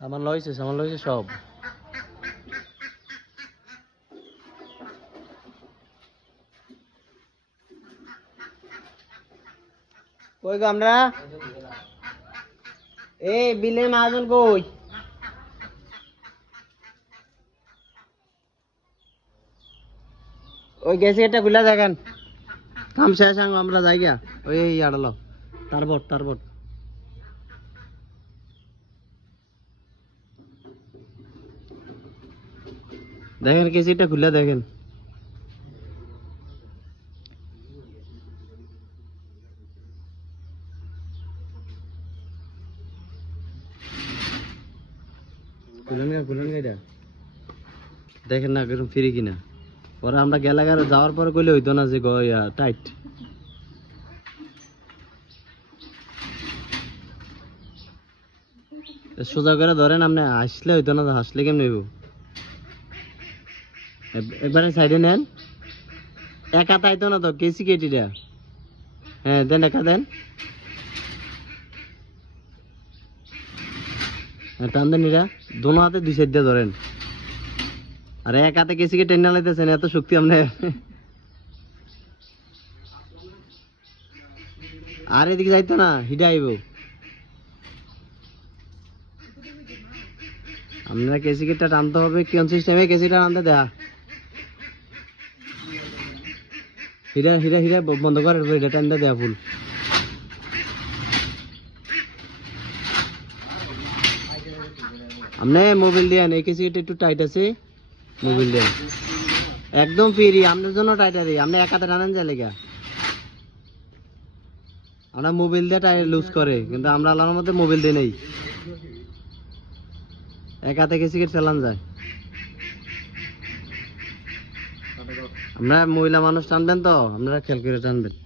সামান লইছে সব। কই গো আমরা? এই বিলে মাজন কই? ওই গেছে এটা খুলে দেখেন। কাম শেষ আমরা যাই গিয়া। ওই আড়ালো তারবট দেখেন কেসিটা খুলে দেখেন। খুলেন এটা দেখেন না এরকম ফ্রি কিনা। পরে আমরা গেলাগারে যাওয়ার পরে কইলে হইতো না যে টাইট। সোজা করে ধরেন, আপনি হাসলে হইতো না, হাসলে কেমন হইব? এবারে সাইডে নেন। একা তাইতো না তো, কেসি কেটিটা। হ্যাঁ দেন, একা দেন। হ্যাঁ টান দেন এটা। দোনো হাতে দুই সাইড দিয়ে ধরেন। আরে এক হাতে কেসিকে টেনে লাইতেছেন, এত শক্তি আপনার। আর এদিকে যাইতো না, হিডা আইব। আপনারা কেসিকেটটা টানতে হবে কোন সিস্টেমে, কেসিটা টানতে দেয়া। হিডা বন্ধ করে এটা টানতে দেয়া ফুল। আপনি মোবাইল দিয়ে এই কেসিকেট একটু টাইট আছে, মোবাইল দিয়ে একদম ফ্রি। আপনার জন্য টাইট আছে, আপনি এক হাতে টানেন যায় লেগা। আমরা মোবাইল দিয়ে টাইট লুজ করে, কিন্তু আমরা আল্লাহর মধ্যে মোবাইল দিয়ে নেই, এক হাতে কেসিকেট চালান যায়। আমরা মহিলা মানুষ টানবেন তো, আপনারা খেয়াল করে টানবেন।